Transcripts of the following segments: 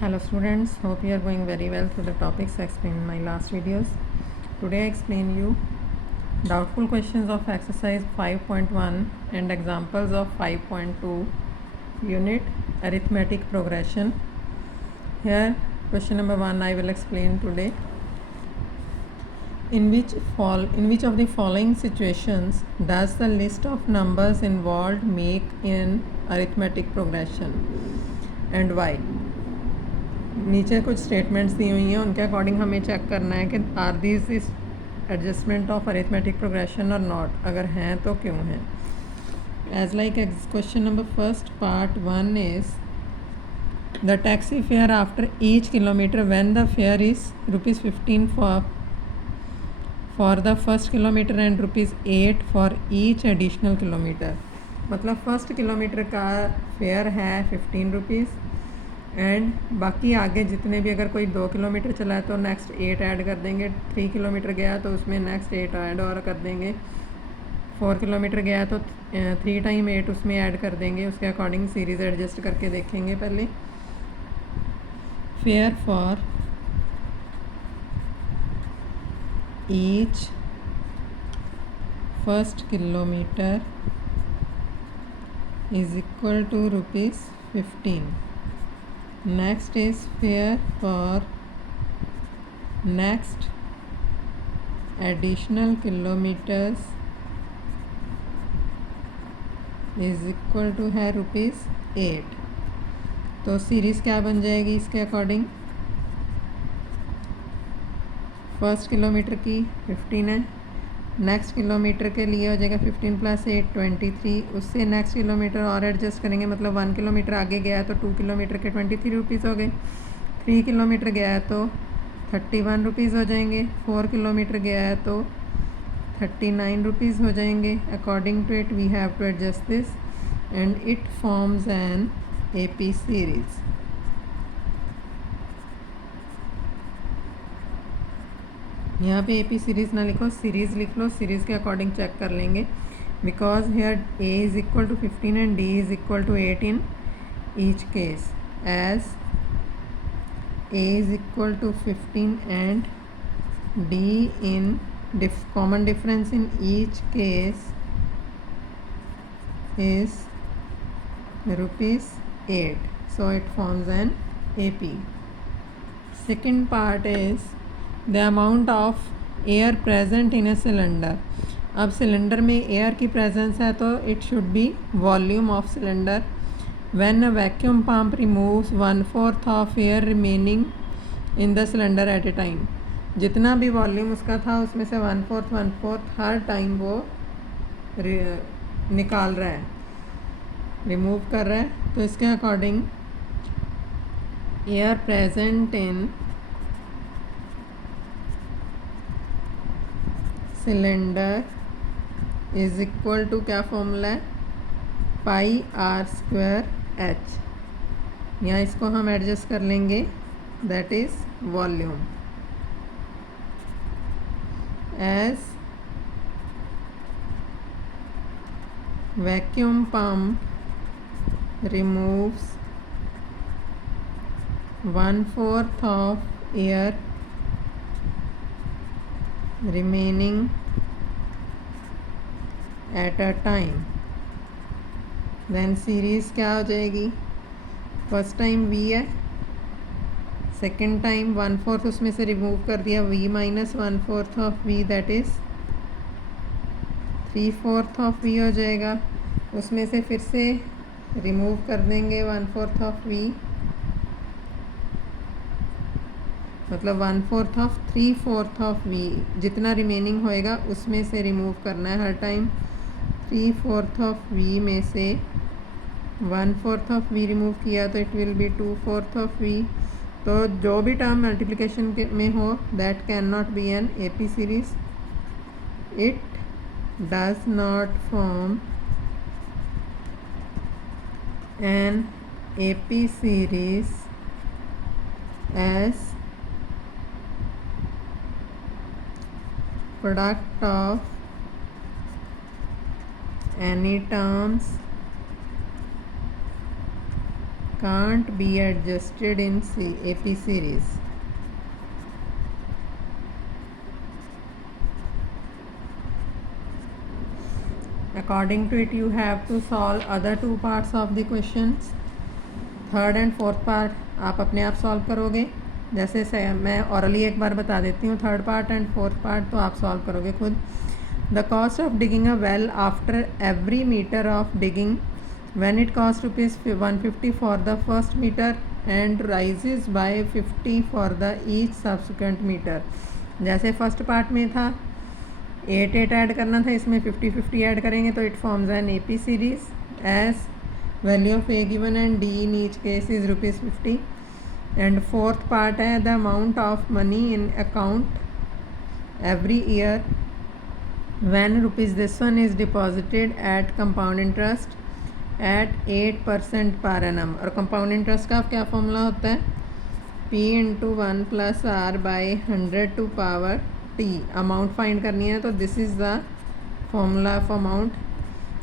Hello students, hope you are going very well through the topics explained in my last videos. Today I explain you doubtful questions of exercise 5.1 and examples of 5.2 unit arithmetic progression. Here question number 1 I will explain today. In which of the following situations does the list of numbers involved make an arithmetic progression and why? नीचे कुछ statements दी हुई हैं, उनके according हमें check करना है कि are these is adjustment of arithmetic progression और नॉट, अगर हैं तो क्यों हैं. As like question number first part 1 is the taxi fare after each kilometre when the fare is ₹15 for the first kilometre and ₹8 for each additional kilometre. मतलब first kilometre का fare है ₹15 and बाकी आगे जितने भी, अगर कोई 2 किलोमीटर चला है तो नेक्स्ट 8 ऐड कर देंगे, 3 किलोमीटर गया तो उसमें नेक्स्ट 8 ऐड और कर देंगे, 4 किलोमीटर गया तो 3 टाइम 8 उसमें ऐड कर देंगे. उसके अकॉर्डिंग सीरीज़ एडजस्ट करके देखेंगे. पहले fare for each first kilometre is equal to ₹15. Next is fare for next additional kilometers is equal to है ₹8. तो सीरीज़ क्या बन जाएगी इसके अकॉर्डिंग? फर्स्ट किलोमीटर की 15 है, नेक्स्ट किलोमीटर के लिए हो जाएगा 15 + 8 23. उससे नेक्स्ट किलोमीटर और एडजस्ट करेंगे, मतलब 1 किलोमीटर आगे गया है तो 2 किलोमीटर के ₹23 हो गए, 3 किलोमीटर गया है तो ₹31 हो जाएंगे, 4 किलोमीटर गया है तो ₹39 हो जाएंगे. According to it we have to adjust this and it forms an AP series. यहाँ पे AP सीरीज़ ना लिखो, सीरीज़ लिख लो, सीरीज़ के अकॉर्डिंग चेक कर लेंगे. Because here A is equal to 15 and D is equal to 8 in each case, as A is equal to 15 and D in common difference in each case is ₹8. So it forms an AP. Second part is the amount of air present in a cylinder. अब cylinder में air की presence है तो it should be volume of cylinder. When a vacuum pump removes 1/4 of air remaining in the cylinder eight A time. जितना भी volume उसका था उसमें से 1/4 हर टाइम वो निकाल रहा है, रिमूव कर रहा है. तो इसके according air present in cylinder is equal to क्या फॉर्मूला है? πr²h. यहाँ इसको हम एडजस्ट कर लेंगे, that is volume. As vacuum pump removes 1/4 of air remaining at a time, then series क्या हो जाएगी? फर्स्ट टाइम V है, सेकेंड टाइम 1/4 उसमें से रिमूव कर दिया, V minus 1/4 of V, that is 3/4 of V हो जाएगा. उसमें से फिर से रिमूव कर देंगे 1/4 ऑफ V, मतलब 1/4 ऑफ 3/4 ऑफ V. जितना रिमेनिंग होएगा उसमें से रिमूव करना है हर टाइम. 3/4 ऑफ V में से 1/4 ऑफ V रिमूव किया तो it will be 2/4 of V. तो जो भी टर्म मल्टीप्लिकेशन में हो that can not be an AP series. It does not form an AP series as product of any terms can't be adjusted in AP series. According to it, you have to solve other two parts of the questions. Third and fourth part आप अपने आप solve करोगे. जैसे मैं orally एक बार बता देती हूँ third part and fourth part, तो आप सॉल्व करोगे खुद. The cost of digging a well after every metre of digging when it cost ₹150 for the first metre and rises by 50 for the each subsequent metre. जैसे first part में था 8 add करना था, इसमें 50 ऐड करेंगे तो it forms an AP series as value of A given and D in each case is ₹50. And fourth part है the amount of money in account every year when this one is deposited at compound interest at 8% per annum. और compound interest का क्या formula होता है? P into 1 plus R by 100 to power T. Amount find करनी है तो this is the formula of amount.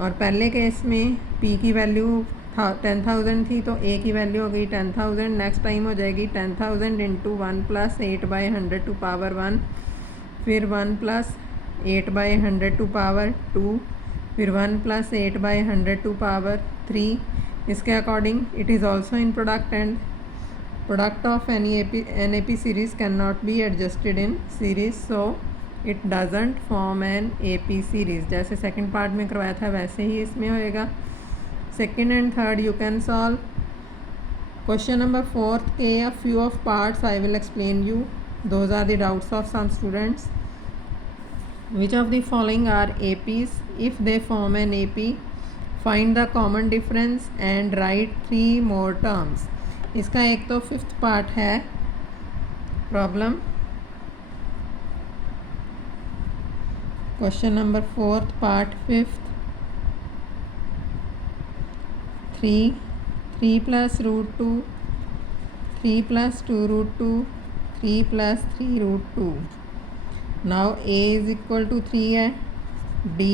और पहले केस में P की वैल्यू 10,000 थी तो A की वैल्यू हो गई 10,000. नेक्स्ट टाइम हो जाएगी 10,000 इंटू 1 प्लस 8/100 टू पावर 1, फिर 1 प्लस 8/100 टू पावर 2, फिर 1 प्लस 8/100 टू पावर 3. इसके according it is also in product and product of any AP series can not be adjusted in series, so it doesn't form an AP series. जैसे second part में करवाया था वैसे ही इसमें होएगा. Second and third you can solve. Question number fourth के a few of parts I will explain you. Those are the doubts of some students. Which of the following are APs? If they form an AP, find the common difference and write 3 more terms. इसका एक तो fifth part है problem. Question number fourth part fifth. 3 plus √2, 3 plus 2 √2, 3 plus 3 √2. Now A is equal to 3 है. D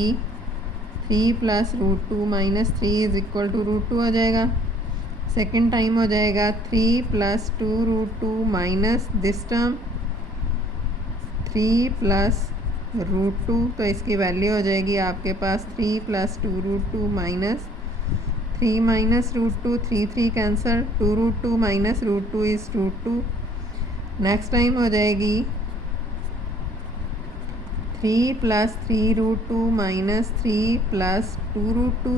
3 plus √2 minus 3 is equal to √2 हो जाएगा. Second time हो जाएगा 3 plus 2 √2 minus this term 3 plus √2, तो इसकी वैल्यू हो जाएगी आपके पास 3 plus 2 √2 minus 3 minus √2, 3 cancel, 2 √2 minus √2 is √2. Next time हो जाएगी 3 plus 3 √2 minus 3 plus 2 √2.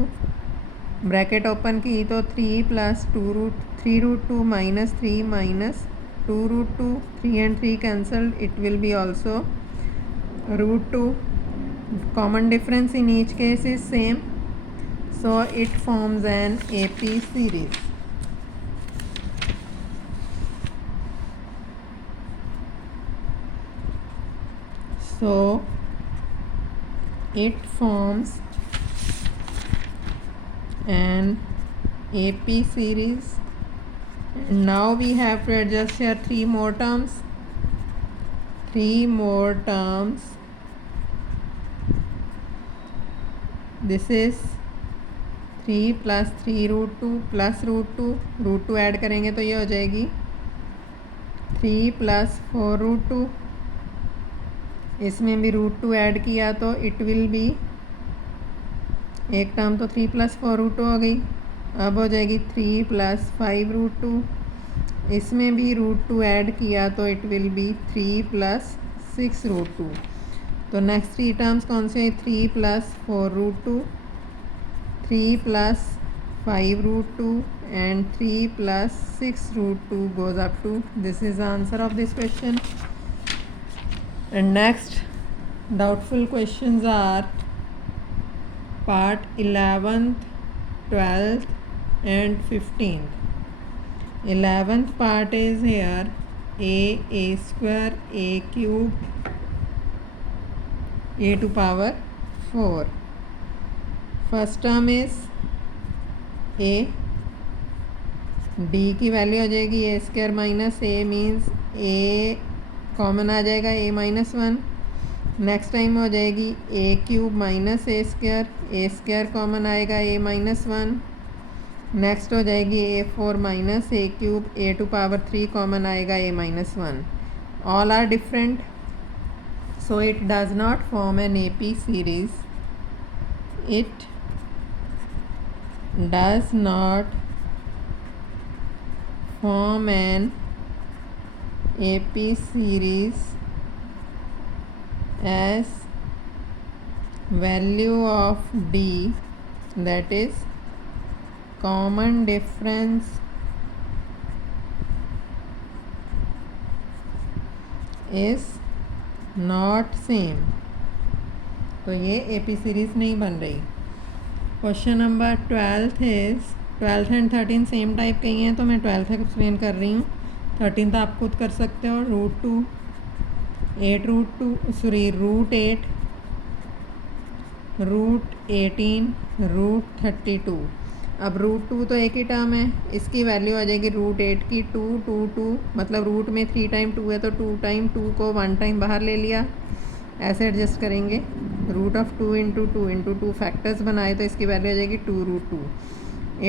Bracket open की तो 3 plus 3 √2 minus 3 minus 2 √2. 3 and 3 cancel, it will B also √2. Common difference in each case is same, so it forms an AP series. So it forms an AP series. Now we have to adjust here 3 more terms. 3 more terms. This is 3 plus 3 √2 plus √2. √2 add करेंगे तो ये हो जाएगी 3 plus 4 √2. इसमें भी √2 add किया तो it will B, एक टर्म तो 3 plus 4 √2 हो गई. अब हो जाएगी 3 plus 5 √2. इसमें भी √2 ऐड किया तो इट विल बी 3 plus 6 √2. तो नेक्स्ट 3 टर्म्स कौन से? 3 plus 4 √2, 3 plus 5 √2 and 3 plus 6 √2 goes up to. This is the answer of this question. And next doubtful questions are part 11th, 12th and 15th. 11th part is here a square, a cubed, a to power 4. First term is a. d की value आ जाएगी a square minus a, means a common आ जाएगा a minus 1. Next time हो जाएगी a cube minus a square common आएगा a minus 1. Next हो जाएगी a4 minus a cube, a to power 3 common आएगा, a minus 1. All are different, so it does not form an AP series. It does not form an AP series as value of D, that is common difference is not same. तो ये AP series नहीं बन रही. Question number 12 is 12 and 13 same type के ही हैं, तो मैं 12 explain कर रही हूँ. 13 तो आप खुद कर सकते हो. Root 8 root 18 root 32. अब रूट 2 तो एक ही टर्म है, इसकी वैल्यू आ जाएगी रूट 8 की 2, मतलब रूट में 3 टाइम 2 है तो 2 टाइम 2 को 1 टाइम बाहर ले लिया, ऐसे एडजस्ट करेंगे. रूट ऑफ 2 इंटू 2 फैक्टर्स बनाए तो इसकी वैल्यू आ जाएगी 2 रूट 2.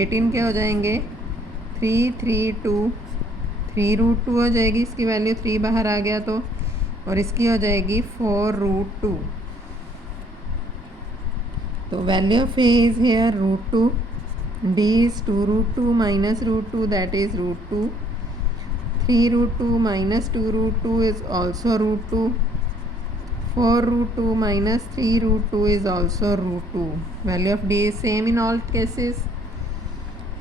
18 के हो जाएंगे 3 रूट 2 हो जाएगी, इसकी वैल्यू 3 बाहर आ गया तो, और इसकी हो जाएगी 4 रूट 2. तो value of a is here root 2. D is 2 root 2 minus root 2, that is root 2. 3 root 2 minus 2 root 2 is also root 2. 4 root 2 minus 3 root 2 is also root 2. Value of D is same in all cases.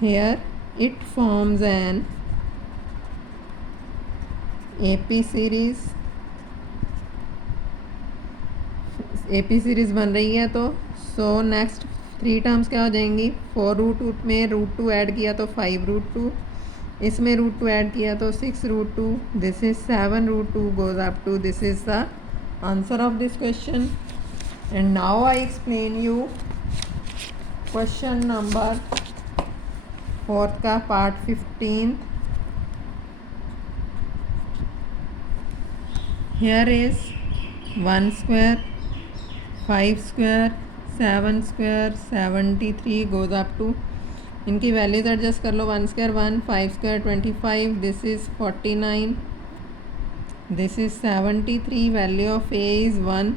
Here it forms an AP series. AP series बन रही है तो so next 3 terms क्या हो जाएंगी. 4 root 2 में root 2 add किया तो 5 रूट 2, इसमें रूट 2 ऐड किया तो 6 root 2. This is 7 root 2 goes up to. This is the answer of this question. And now I explain you question number 4 का part 15. Here is 1 square 5 square 7 square 73 goes up to. इनकी values adjust कर लो. 1 square 1, 5 square 25, this is 49, this is 73. Value of a is 1.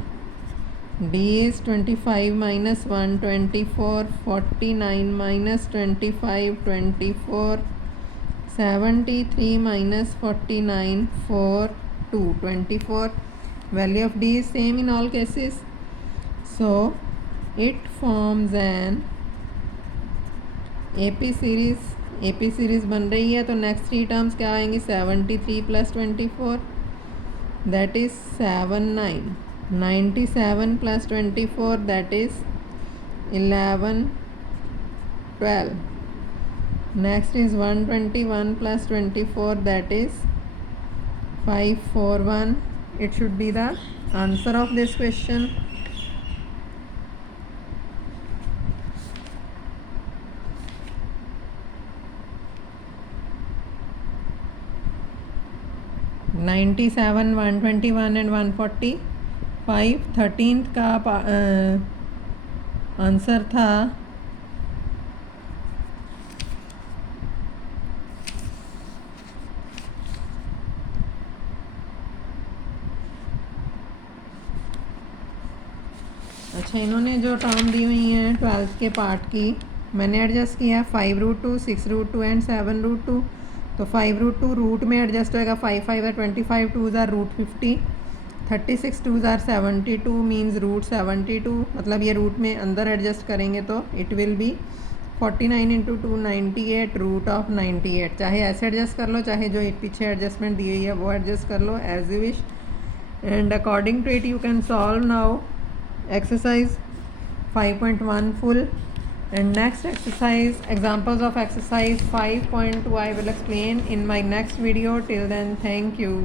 D is 25 minus 1 24, 49 minus 25 24, 73 minus 49 4 2 24. Value of D is same in all cases, so it forms an AP series. AP series बन रही है तो next 3 terms क्या आएंगी. 73 plus 24, that is 79. 97 plus 24, that is 11 12. Next is 121 plus 24, that is 541. It should be the answer of this question. Ninety seven 121 and 145. 13th का answer था अच्छा. इन्होंने जो टर्म दी हुई हैं 12th के पार्ट की मैंने एडजस्ट किया. 5 रूट 2, 6 रूट 2 एंड 7 रूट 2. तो 5 रूट 2 रूट में एडजस्ट होएगा. 5 5 है 25, 2 are root 50, 36 2 are 72 means root 72. मतलब ये रूट में अंदर एडजस्ट करेंगे तो it will be 49 into 2 98 root of 98. चाहे ऐसे एडजस्ट कर लो, चाहे जो पीछे एडजस्टमेंट दी हुई है वो एडजस्ट कर लो as you wish. And according to it you can solve now exercise 5.1 full. And next exercise, examples of exercise 5.2 I will explain in my next video. Till then, thank you.